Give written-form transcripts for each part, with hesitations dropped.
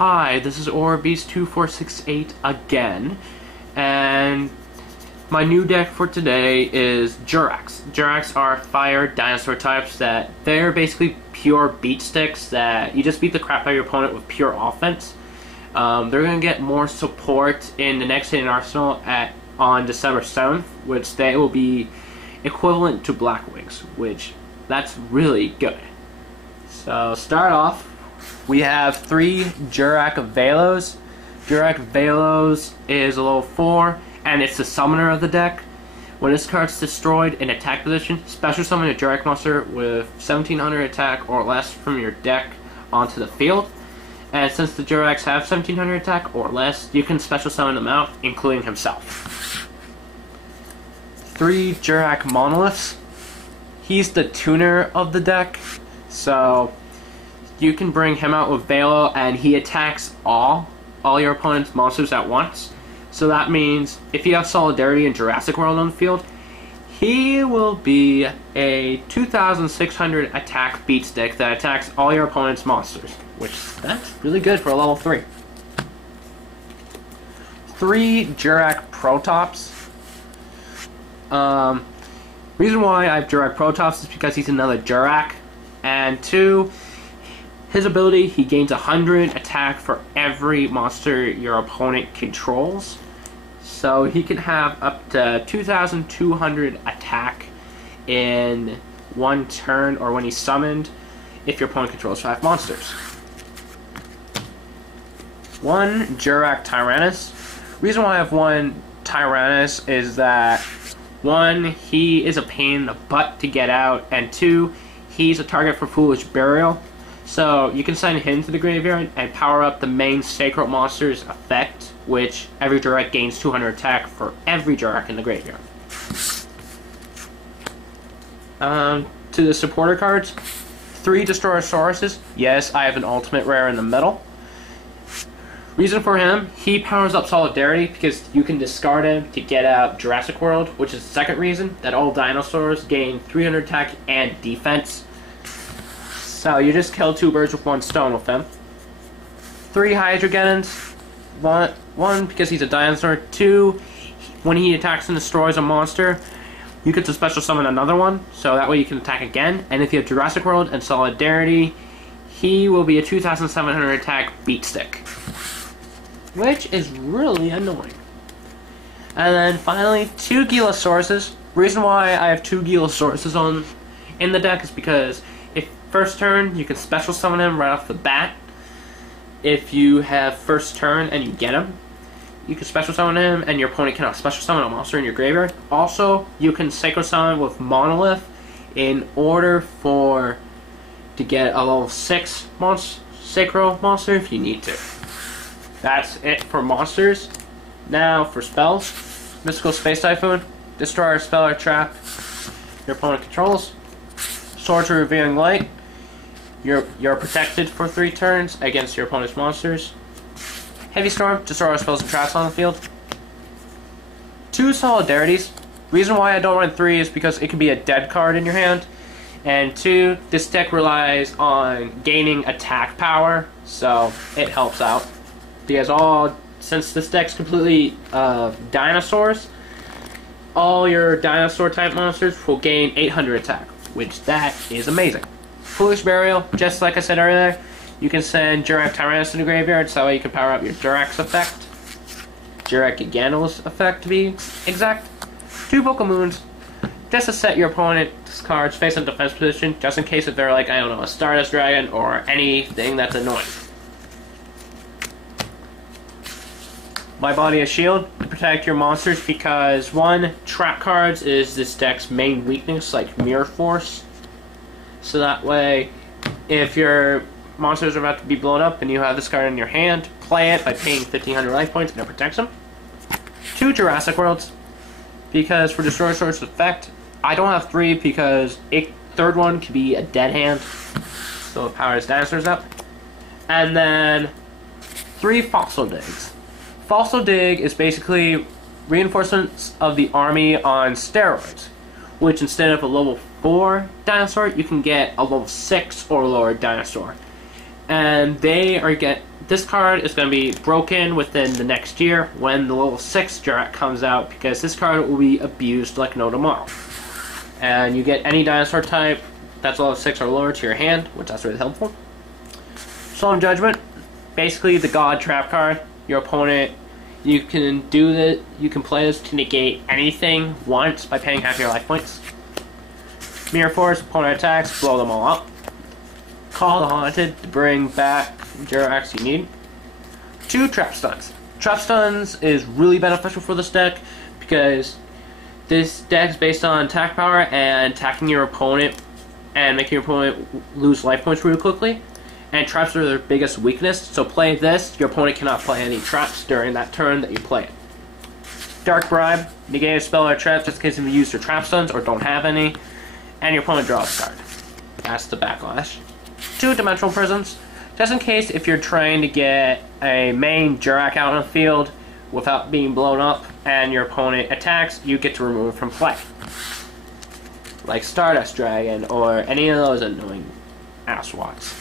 Hi, this is Aurabeast2468 again, and my new deck for today is Jurracs. Jurracs are fire dinosaur types that they're basically pure beat sticks that you just beat the crap out of your opponent with pure offense. They're going to get more support in the next hidden arsenal on December 7th, which they will be equivalent to Blackwings, which that's really good. So start off, we have 3 Jurrac Velos. Jurrac Velos is a level 4, and it's the summoner of the deck. When this card's destroyed in attack position, special summon a Jurrac monster with 1700 attack or less from your deck onto the field. And since the Jurracs have 1700 attack or less, you can special summon them out, including himself. 3 Jurrac Monoliths. He's the tuner of the deck, so you can bring him out with Velo, and he attacks all your opponent's monsters at once. So that means if you have Solidarity in Jurassic World on the field, he will be a 2600 attack beat stick that attacks all your opponent's monsters, which that's really good for a level 3. 3 Jurrac Protops. Reason why I have Jurrac Protops is because he's another Jurrac, and 2, his ability, he gains 100 attack for every monster your opponent controls. So he can have up to 2200 attack in one turn or when he's summoned if your opponent controls 5 monsters. 1 Jurrac Tyrannus. Reason why I have 1 Tyrannus is that 1, he is a pain in the butt to get out, and 2, he's a target for Foolish Burial. So you can send him to the graveyard and power up the main Sacred Monster's effect, which every Jurrac gains 200 attack for every Jurrac in the graveyard. To the supporter cards, 3 Destroyosauruses. Yes, I have an ultimate rare in the middle. Reason for him, he powers up Solidarity because you can discard him to get out Jurassic World, which is the second reason that all dinosaurs gain 300 attack and defense. So you just kill 2 birds with 1 stone with him. 3 Hydrogenons. 1 because he's a dinosaur. 2, when he attacks and destroys a monster, you get to special summon another one, so that way you can attack again. And if you have Jurassic World and Solidarity, he will be a 2700 attack beat stick, which is really annoying. And then finally, 2 Gilosauruses. Reason why I have 2 Gilosauruses in the deck is because if first turn, you can special summon him right off the bat. If you have first turn and you get him, you can special summon him, and your opponent cannot special summon a monster in your graveyard. Also, you can Sacred Summon with Monolith in order to get a level 6 Sacred Monster if you need to. That's it for monsters. Now for spells. Mystical Space Typhoon. Destroy or spell or trap your opponent controls. Sword to Revealing Light. You're protected for 3 turns against your opponent's monsters. Heavy Storm. Destroy all spells and traps on the field. 2 Solidarities. Reason why I don't run 3 is because it can be a dead card in your hand. And 2, this deck relies on gaining attack power, so it helps out. Because since this deck's completely dinosaurs, all your dinosaur type monsters will gain 800 attack, which that is amazing. Foolish Burial, just like I said earlier, you can send Jurrac Tyrannus to the graveyard, so that way you can power up your Jurrac's effect. Jurrac Giganto's effect, to be exact. 2 Pokemoons, just to set your opponent's cards face in defense position, just in case if they're like, I don't know, a Stardust Dragon or anything that's annoying. My Body of Shield to protect your monsters because 1, trap cards is this deck's main weakness, like Mirror Force. So that way, if your monsters are about to be blown up and you have this card in your hand, play it by paying 1500 life points and it protects them. 2 Jurassic Worlds, because for Destroyosauru's effect, I don't have 3 because third one could be a dead hand, so it powers dinosaurs up. And then 3 Fossil Digs. Fossil Dig is basically reinforcements of the army on steroids, which instead of a level 4 dinosaur, you can get a level 6 or lower dinosaur. And this card is going to be broken within the next year when the level 6 Jurrac comes out, because this card will be abused like no tomorrow. And you get any dinosaur type that's level 6 or lower to your hand, which that's really helpful. Solemn Judgment, basically the God trap card. Your opponent, you can play this to negate anything once by paying half your life points. Mirror Force, opponent attacks, blow them all up. Call the Haunted to bring back Jurracs you need. 2 Trap Stuns. Trap Stuns is really beneficial for this deck because this deck is based on attack power and attacking your opponent and making your opponent lose life points really quickly. And traps are their biggest weakness, so play this, your opponent cannot play any traps during that turn that you play it. Dark Bribe, negate a spell or trap just in case you use your trap stuns or don't have any, and your opponent draws a card. That's the backlash. 2 Dimensional Prisons, just in case if you're trying to get a main Jurrac out on the field without being blown up and your opponent attacks, you get to remove it from play. Like Stardust Dragon or any of those annoying asswats.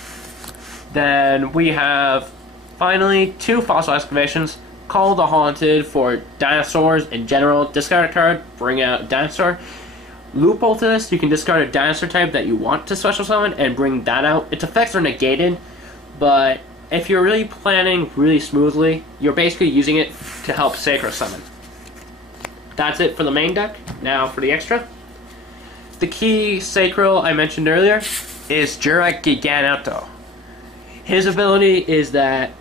Then we have, finally, 2 Fossil Excavations. Call the Haunted for dinosaurs in general. Discard a card, bring out a dinosaur. Loophole to this, you can discard a dinosaur type that you want to special summon and bring that out. Its effects are negated, but if you're really planning really smoothly, you're basically using it to help Sacro Summon. That's it for the main deck. Now for the extra. The key Sacral I mentioned earlier is Jurrac Gigantotto. His ability is that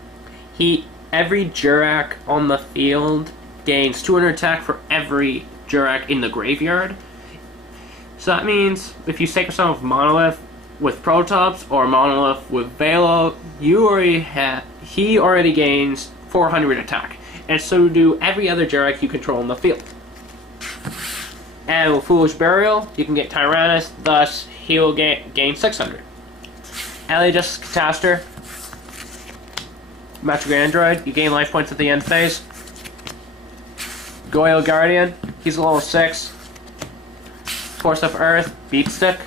every Jurrac on the field gains 200 attack for every Jurrac in the graveyard. So that means if you Sacred Summon with Monolith with Protops or Monolith with Velo, he already gains 400 attack. And so do every other Jurrac you control in the field. And with Foolish Burial, you can get Tyrannus, thus he will gain 600. Elias Catastor, Magic Android, you gain life points at the end phase. Goyle Guardian, he's a level 6. Force of Earth, Beatstick.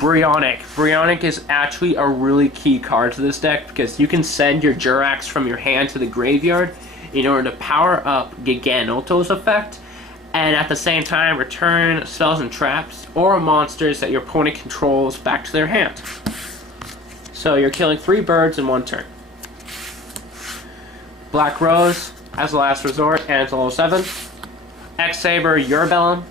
Brionnic. Brionnic is actually a really key card to this deck because you can send your Jurracs from your hand to the graveyard in order to power up Gigantotto's effect, and at the same time return spells and traps or monsters that your opponent controls back to their hand. So you're killing 3 birds in 1 turn. Black Rose as a last resort, and it's a level 7. X-Saber Urabellum.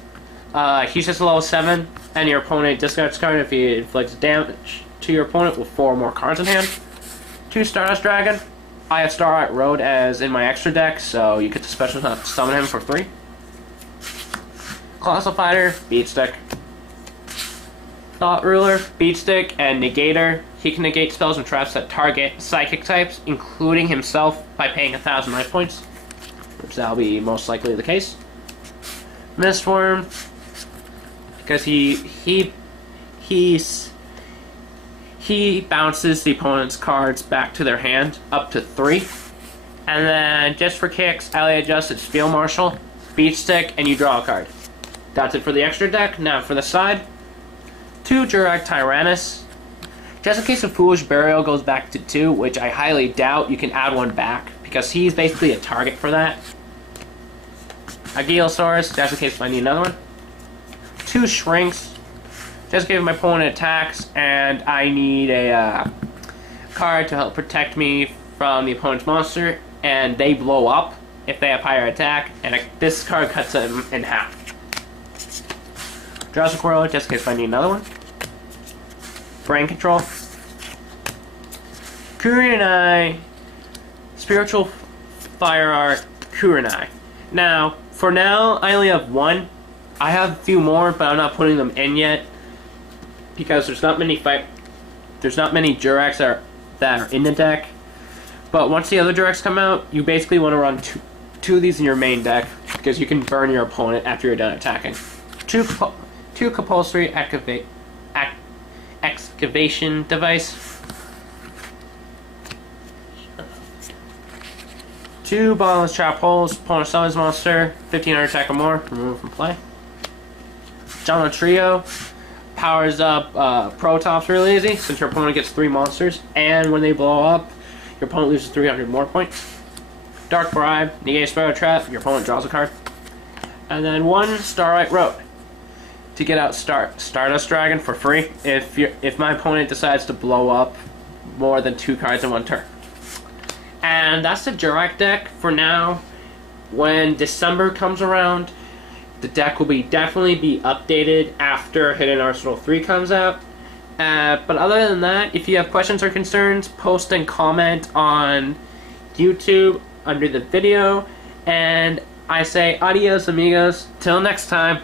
He's just a level 7, and your opponent discards card if he inflicts damage to your opponent with 4 more cards in hand. 2 Stardust Dragon. I have Starlight Road as in my extra deck, so you get to special summon him for 3. Colossal Fighter, Beatstick. Thought Ruler, Beatstick, and Negator. He can negate spells and traps that target psychic types, including himself, by paying 1,000 life points, which that'll be most likely the case. Mistworm, because he bounces the opponent's cards back to their hand, up to 3. And then, just for kicks, Ally adjusted Field Marshal, Beatstick, and you draw a card. That's it for the extra deck. Now for the side, 2 Jurrac Tyrannus. Just in case the Foolish Burial goes back to 2, which I highly doubt, you can add 1 back, because he's basically a target for that. Agilosaurus, just in case I need another one. 2 Shrinks, just in case my opponent attacks, and I need a card to help protect me from the opponent's monster, and they blow up if they have higher attack, and this card cuts them in half. Jurassic World, just in case I need another one. Brain Control. Kurenai. Spiritual Fire Art Kurenai. Now, for now, I only have 1. I have a few more, but I'm not putting them in yet because there's not many Jurracs that are in the deck. But once the other Jurracs come out, you basically want to run two of these in your main deck because you can burn your opponent after you're done attacking. Two compulsory excavation device. 2 bottomless trap holes. Opponent summons monster. 1500 attack or more. Remove from play. John Trio. powers up Protops really easy, since your opponent gets 3 monsters, and when they blow up, your opponent loses 300 more points. Dark Bribe, negate Sparrow Trap, your opponent draws a card. And then 1 Starlight Road to get out Stardust Dragon for free if my opponent decides to blow up more than 2 cards in 1 turn. And that's the Jurrac deck for now. When December comes around, the deck will definitely be updated after Hidden Arsenal 3 comes out. But other than that, if you have questions or concerns, post and comment on YouTube under the video. And I say adios amigos, till next time.